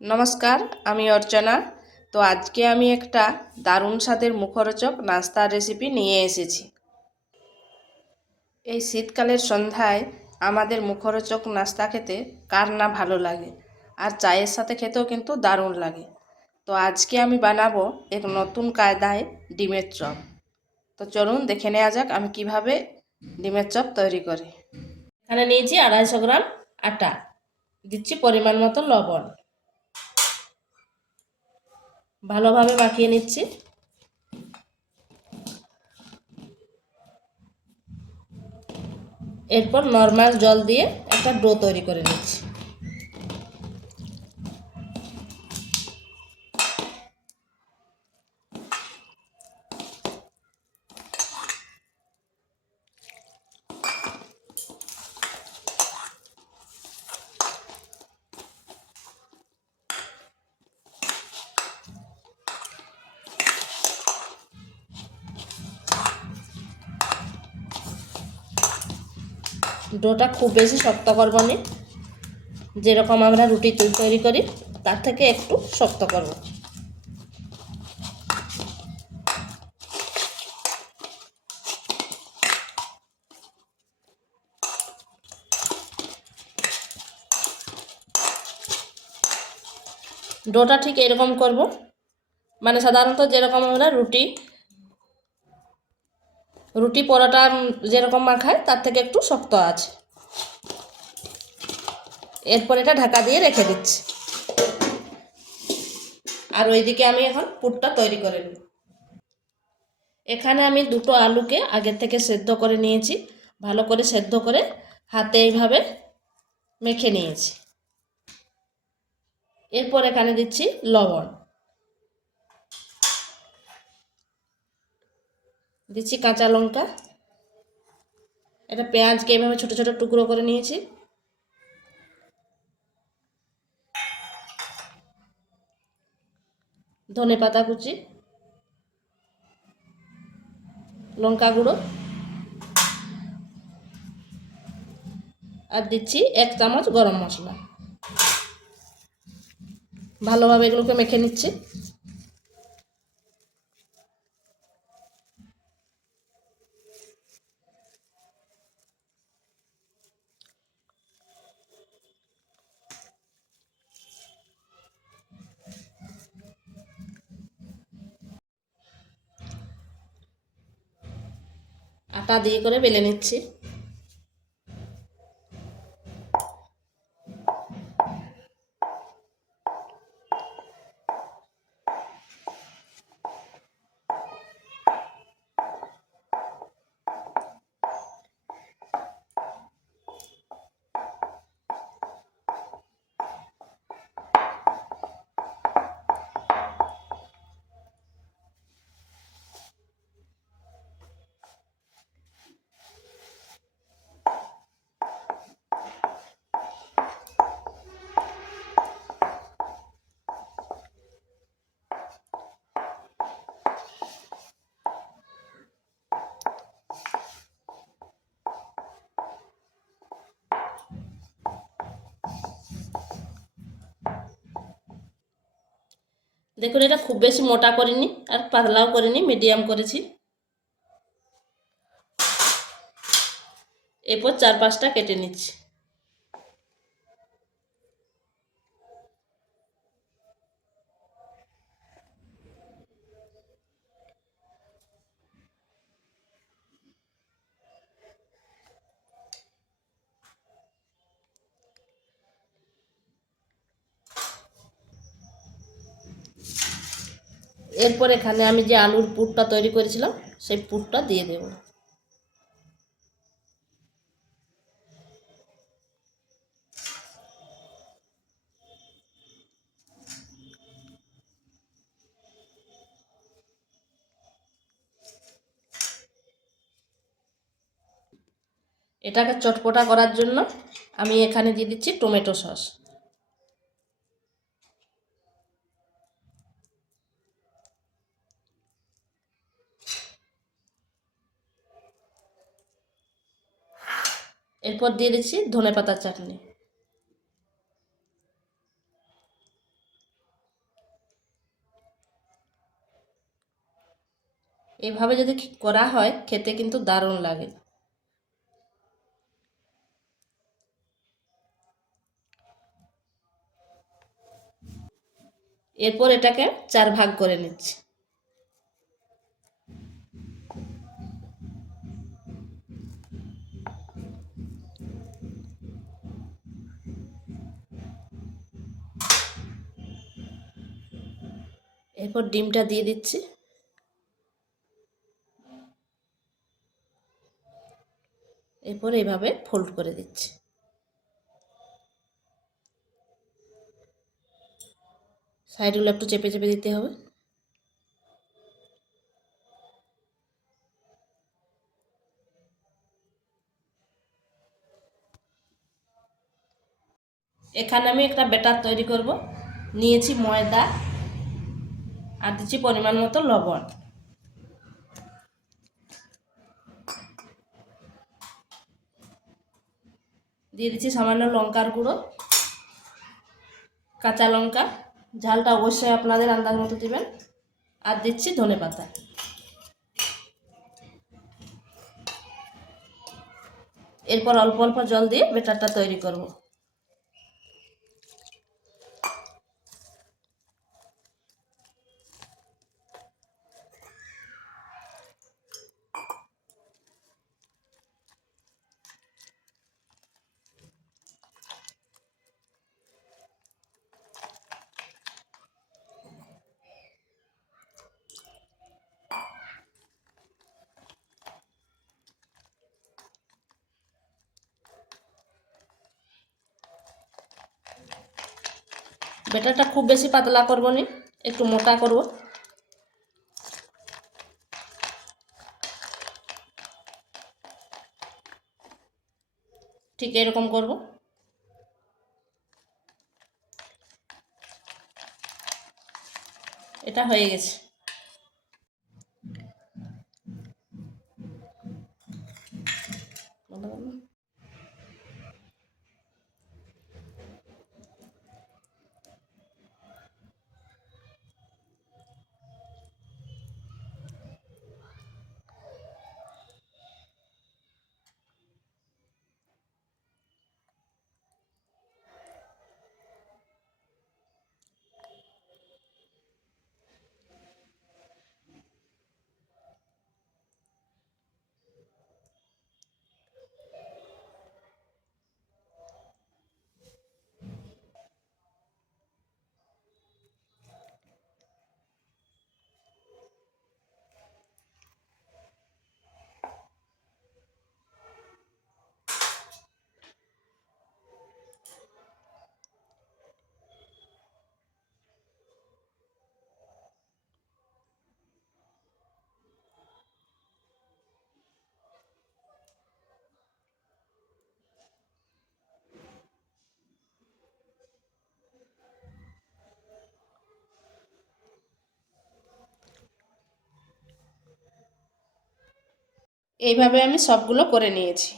নমস্কার, আমি অর্চনা। তো আজকে আমি একটা দারুণ স্বাদের মুখরোচক নাস্তার রেসিপি নিয়ে এসেছি। এই শীতকালের সন্ধ্যায় আমাদের মুখরোচক নাস্তা খেতে কার না ভালো লাগে, আর চায়ের সাথে খেতেও কিন্তু দারুণ লাগে। তো আজকে আমি বানাবো এক নতুন কায়দায় ডিমের চপ। তো চলুন দেখে নেওয়া যাক আমি কিভাবে ডিমের চপ তৈরি করি। এখানে নিয়েছি 250 গ্রাম আটা, দিচ্ছি পরিমাণ মতো লবণ, ভালোভাবে মাখিয়ে নিচ্ছি। এরপর নর্মাল জল দিয়ে একটা ডো তৈরি করে নিচ্ছি। ডোটা খুব বেশি শক্ত করব না, যেরকম আমরা রুটি তৈরি করি তার থেকে একটু শক্ত করব। ডোটা ঠিক এরকম করব, মানে সাধারণত যেরকম আমরা রুটি পরোটা যেরকম মাখায় তার থেকে একটু শক্ত আছে। এরপর এটা ঢাকা দিয়ে রেখে দিচ্ছি। আর ওইদিকে আমি এখন পুরটা তৈরি করে নিই। এখানে আমি দুটো আলুকে আগের থেকে সেদ্ধ করে নিয়েছি, ভালো করে সেদ্ধ করে হাতে এইভাবে মেখে নিয়েছি। এরপর এখানে দিচ্ছি লবণ, দিচ্ছি কাঁচা লঙ্কা, এটা পেঁয়াজকে এইভাবে ছোট ছোট টুকরো করে নিয়েছি, ধনে পাতা কুচি, লঙ্কা গুঁড়ো, আর দিচ্ছি 1 চামচ গরম মশলা। ভালোভাবে এগুলোকে মেখে নিচ্ছি। আটা দিয়ে করে বেলে নিচ্ছি। দেখুন, এটা খুব বেশি মোটা করিনি আর পাতলাও করিনি, মিডিয়াম করেছি। এরপর 4-5টা কেটে নিচ্ছি। এরপর এখানে আমি যে আলুর পুরটা তৈরি করেছিলাম সেই পুরটা দিয়ে দেব। এটাকে চটপটা করার জন্য আমি এখানে দিয়ে দিচ্ছি টমেটো সস। এরপর দিয়ে দিচ্ছি ধনেপাতার চাটনি। এইভাবে যদি করা হয় খেতে কিন্তু দারুণ লাগে। এরপর এটাকে 4 ভাগ করে নিচ্ছি। এরপর ডিমটা দিয়ে দিচ্ছি। এরপর এভাবে ফোল্ড করে দিচ্ছি। সাইডগুলো একটু চেপে চেপে দিতে হবে। এখানে আমি একটা ব্যাটার তৈরি করব। নিয়েছি ময়দা আর দিচ্ছি পরিমাণ মতো লবণ। দিয়ে দিচ্ছি সামান্য লঙ্কার গুঁড়ো, কাঁচা লঙ্কা, ঝালটা অবশ্যই আপনাদের আন্দাজ মতো দিবেন, আর দিচ্ছি ধনেপাতা। এরপর অল্প অল্প জল দিয়ে ব্যাটারটা তৈরি করব। ব্যাটারটা খুব বেশি পাতলা করব না, একটু মোটা করব। ঠিক এরকম করব। এটা হয়ে গেছে। এইভাবে আমি সবগুলো করে নিয়েছি।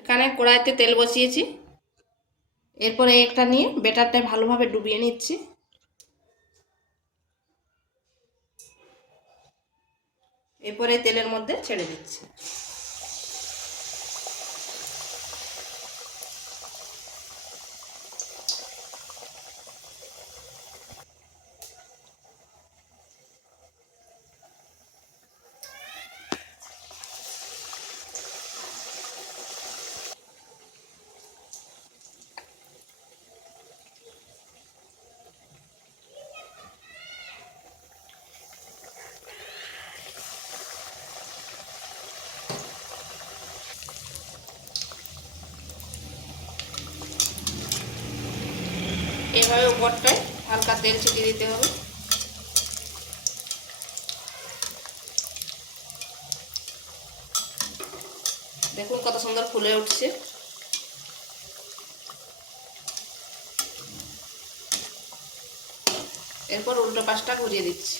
এখানে কড়াইতে তেল বসিয়েছি। এরপরে একটা নিয়ে ব্যাটারটা ভালোভাবে ডুবিয়ে নিচ্ছি। এরপরে তেলের মধ্যে ছেড়ে দিচ্ছি। এভাবে উপরটায় হালকা তেল ছিটিয়ে দিতে হবে। দেখুন কত সুন্দর ফুলে উঠছে। এরপর উল্টো পাশটা ঘুরিয়ে দিচ্ছি।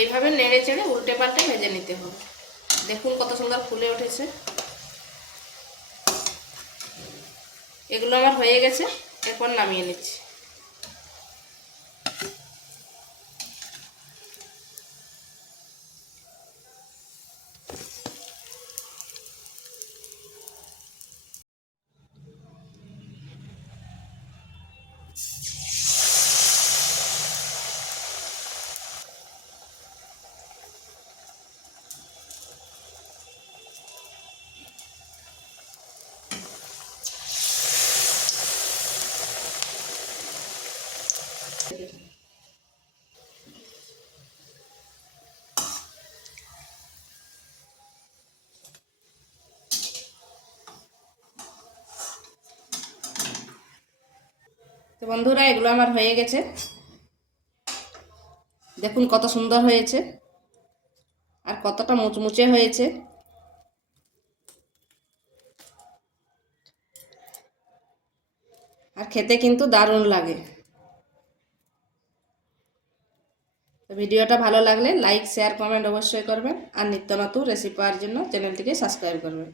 এইভাবে নেড়ে চেড়ে উল্টে পাল্টে ভেজে নিতে হবে। দেখুন কত সুন্দর ফুলে উঠেছে। এগুলো আমার হয়ে গেছে, এখন নামিয়ে নিচ্ছি। তো বন্ধুরা, এগুলো আমার হয়ে গেছে। দেখুন কত সুন্দর হয়েছে আর কতটা মুচমুচে হয়েছে। আর খেতে কিন্তু দারুণ লাগে। তো ভিডিওটা ভালো লাগলে লাইক, শেয়ার, কমেন্ট অবশ্যই করবেন। আর নিত্য নতুন রেসিপি পাওয়ার জন্য চ্যানেলটিকে সাবস্ক্রাইব করবেন।